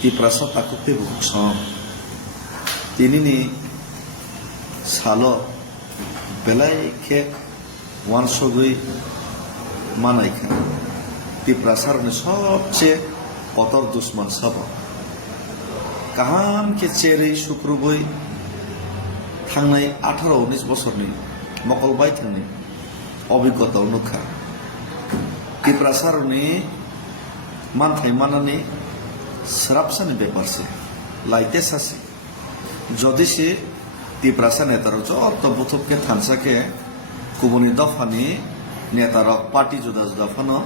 tiprasa takutnya bukuk som. Tinini salo belai ke wan sogui manai kan. Tiprasar ne সবচেয়ে কতর দুশ্মন সব কাহাম কে চেরে শুক্রবই থাংনাই 18-19 বছরনি মকলবাই থাংনি অভিজ্ঞতা অনুখা তিপ্রাসারনি মানথাই মানানি স্রাবসানি ব্যাপারসে লাইতে সাসি যদি সে তিপ্রাসা নেতার যত বুথকে থানসাকে কুবনি দফানি নেতার পার্টি জুদা জুদা ফানো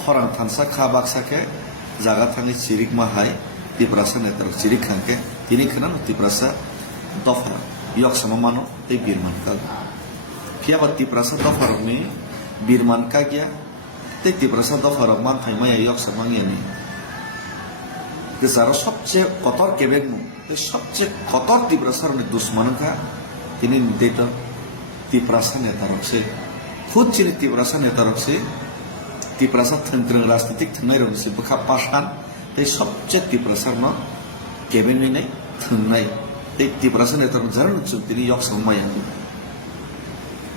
খরাং থানসা খা বাক্সাকে জায়গা থাঙি চিরিক মাহাই তিপ্রাসা নেতার চিরিক খানকে তিনি খানান তিপ্রাসা দফা ইয়ক সমমানো এই বীরমান কাগ কিয়াবা তিপ্রাসা দফারকনি বীরমান কাগিয়া তে তিপ্রাসা দফারক মান থাইমায়া ইয়ক সমাঙ্গিয়ানি যারা সবচেয়ে কতর কেবেগমু সবচেয়ে কতর তিপ্রাসার দুশ্মনকা তিনি নির্দেত তিপ্রাসা নেতারকসে খুদ চিনি তিপ্রাসা নেতারকসে তিপ্রাসা থন্ত্রং রাজনীতিক থাंनाय রংসে বখা পাশান এই সবচেয়ে তিপ্রাসার ন কেবেগনি নাই থাंनाय এই তিপ্রাসা নেতার জারণ তিনি ইয়ক সমায়া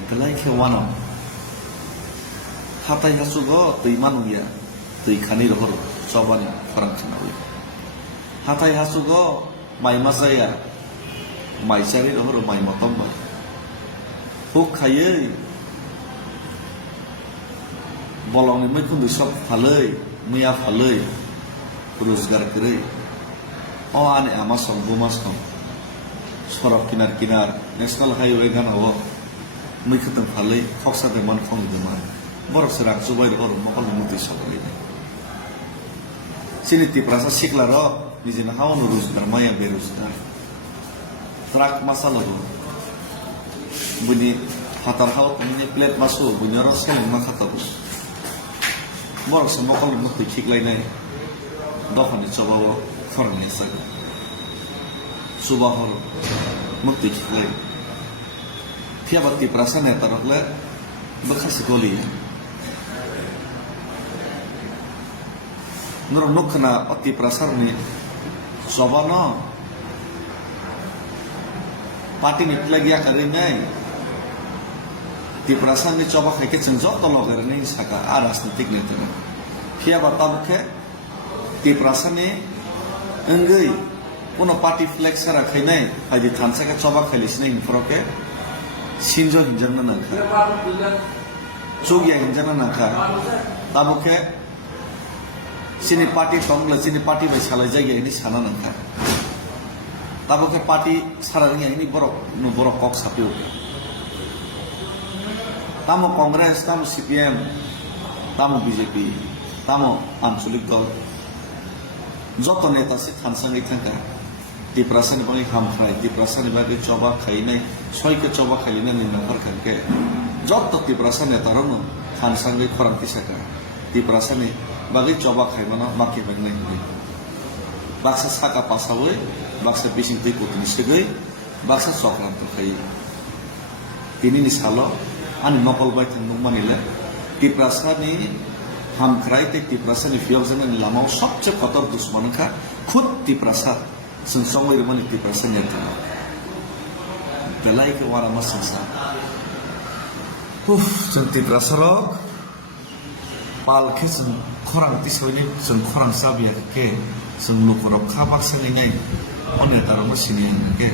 গলাই খেওয়ানো হাতাই হাসুগো তুই মানুয়া তুই খানি রহর সবানি ফরাংখানাওই হাতাই হাসুগো মাই মাসায়া মাইসারি রহর মাই মতম্বা হুক খাयै বলংনি मैखुन সব ফাलै मैया फालै रोजगार करै अ आने आमा सम बुमा सम सरक किनार किनार नेशनल हाईवे गानाव मैखुन फालै खक्सादे मन खंगदोमा बरक सराक जुबाय हर मकल मुति सबै सिनि तिप्रासा सिक्लार निजिना हावन रोजगार माया बेरोजगार ट्राक मासालो बुनि हातार हाव तमनि प्लेट मासो बुनियार सम मा खाताबो बरक सम मकल मुति खिकलायनाय दखानि चबाव फरनाय साग सुबाहर मुति खिकलाय थियाबा तिप्रासा नेतारकले बखासि गलि नर नखना अति प्रसारनि सबान पार्टी निप्लागिया करिनाय तिप्रासानि चबा खायके जों जत लगरनि साका आ राजनीतिक नेता फिया बाताबखे तिप्रासानि अंगै कोनो पार्टी फ्लेक्स राखैनाय आदि थानसाके चबा खालिसने इनफरके सिनजो हिनजाना नाखा चौगिया हिनजाना नाखा ताबखे सिनी पार्टी थंग्ला सिनी पार्टी बाय सालाय जायगा इनि साना नाखा ताबखे पार्टी सारानि इनि बरक कक सापिउ तामो कांग्रेस तामो सीपीएम तामो बीजेपी तामो आंचलिक दल जत नेता से थानसाङै थांका तिप्रासानि बागै हामखाय तिप्रासानि बागै चबा खायनाय सयके चबा खायनाय नखर खानके जत तिप्रासा नेतारनो थानसाङै खरांति साका तिप्रासानि बागै चबा खायमाना माके बागनाय होय बाक्सा साका पासावै बाक्सा बिसिं दै कोतनि सेगै बाक्सा सख्राम खाय तिनिनि सालो आनि नकलबाय थांनो मानिले तिप्रासानि हामख्राय ते तिप्रासानि फियजननि लामाव सबसे खतर दुश्मनखा खुद तिप्रासा जों समय रमानि तिप्रासा नेता बेलाय के वारा मसंसा जों तिप्रासारक पालखे जों खरांति सयनि जों खरां साबियाके जों लुकुरक खाबाक सनिङै अनेतारनो सिनियाके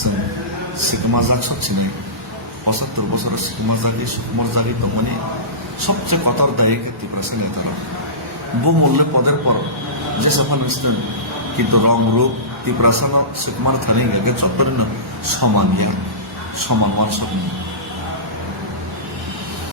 जों सिगमा जाखसथिनाय 75 বছর सुकुमार जागी दंमनि सबसे कतर दायिक तिप्रासा नेतार बहुमूल्य पदर पर जेसेबां मिस्टन किन्तु रंग रूप तिप्रासा सुकुमार थाने जतरनो समान गैया समान वन